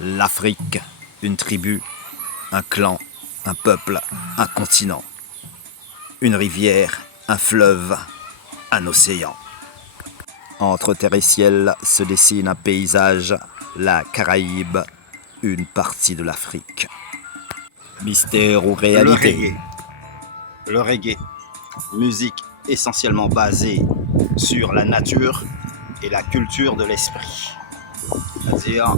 L'Afrique, une tribu, un clan, un peuple, un continent. Une rivière, un fleuve, un océan. Entre terre et ciel se dessine un paysage, la Caraïbe, une partie de l'Afrique. Mystère ou réalité? Le reggae, musique essentiellement basée sur la nature et la culture de l'esprit. C'est-à-dire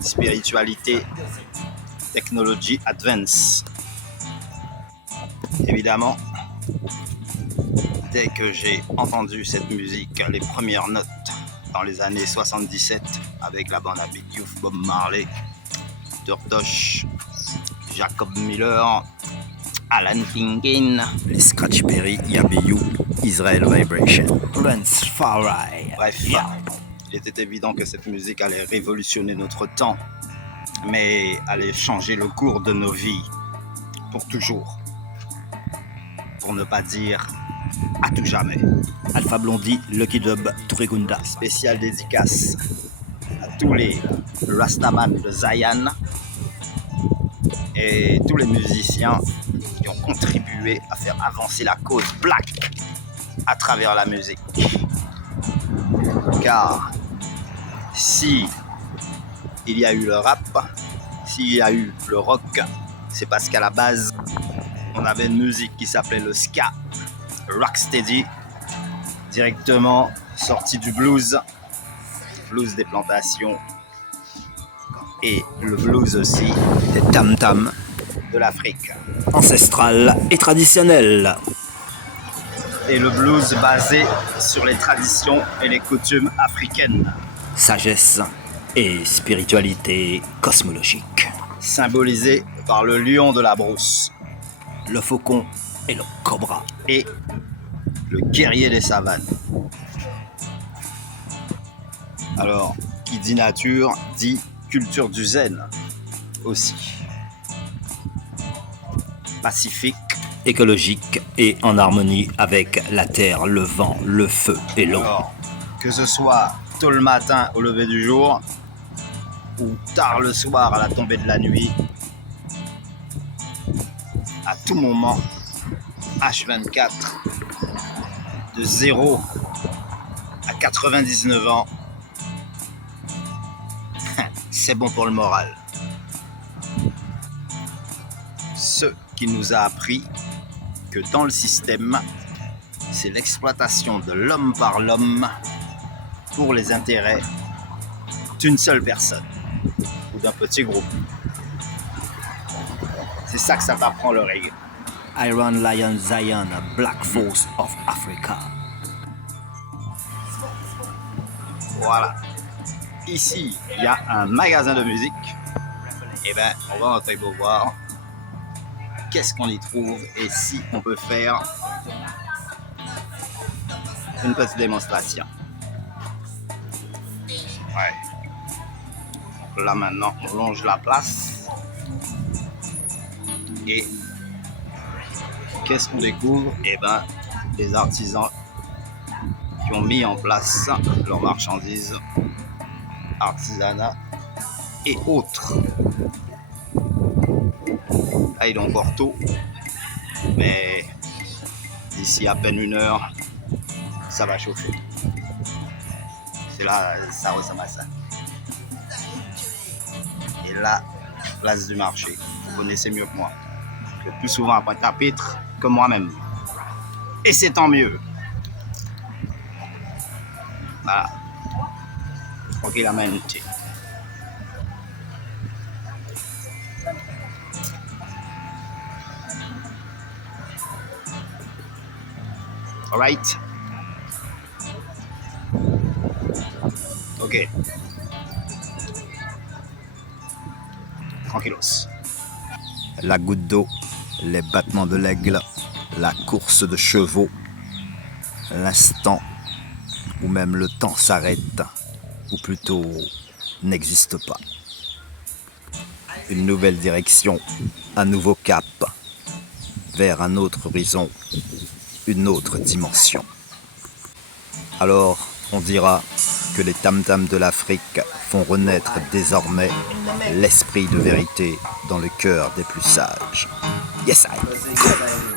spiritualité, technologie advance. Évidemment, dès que j'ai entendu cette musique, les premières notes dans les années 77 avec la bande à Big Youth, Bob Marley, Turtosh, Jacob Miller, Alan Kinkin, les Scratch Perry, Yabeyu, Israel Vibration, Prince Farai. Bref, il était évident que cette musique allait révolutionner notre temps, mais allait changer le cours de nos vies pour toujours. Pour ne pas dire à tout jamais. Alpha Blondie, Lucky Dub, Touré-Gunda. Spéciale dédicace à tous les Rastaman de Zion et tous les musiciens qui ont contribué à faire avancer la cause black à travers la musique. Car si il y a eu le rap, s'il y a eu le rock, c'est parce qu'à la base, on avait une musique qui s'appelait le ska, rocksteady, directement sorti du blues des plantations et le blues aussi des tam-tam de l'Afrique. Ancestral et traditionnel. Et le blues basé sur les traditions et les coutumes africaines. Sagesse et spiritualité cosmologique. Symbolisé par le lion de la brousse, le faucon et le cobra. Et le guerrier des savanes. Alors, qui dit nature, dit culture du zen aussi. Pacifique, écologique et en harmonie avec la terre, le vent, le feu et l'eau. Alors, que ce soit tôt le matin au lever du jour ou tard le soir à la tombée de la nuit, à tout moment, H24, de 0 à 99 ans, c'est bon pour le moral. Ce qui nous a appris que dans le système, c'est l'exploitation de l'homme par l'homme pour les intérêts d'une seule personne ou d'un petit groupe. C'est ça que ça t'apprend le reggae. Iron Lion Zion, Black Force of Africa. Voilà. Ici, il y a un magasin de musique. Et ben, on va entrer pour voir qu'est-ce qu'on y trouve et si on peut faire une petite démonstration. Ouais. Donc là maintenant, on longe la place. Et qu'est-ce qu'on découvre? Eh ben, des artisans qui ont mis en place leurs marchandises, artisanat et autres. Là, il est encore tôt, mais d'ici à peine 1 heure, ça va chauffer. C'est là, ça ressemble à ça. Et là, place du marché. Vous connaissez mieux que moi. Le plus souvent à Pointe-à-Pitre que moi-même. Et c'est tant mieux. Voilà. Tranquillamente. Alright. Ok. Tranquillos. La goutte d'eau, les battements de l'aigle, la course de chevaux, l'instant où même le temps s'arrête, ou plutôt n'existe pas. Une nouvelle direction, un nouveau cap, vers un autre horizon, une autre dimension. Alors, on dira que les tam-tams de l'Afrique font renaître désormais l'esprit de vérité dans le cœur des plus sages. Yes, I.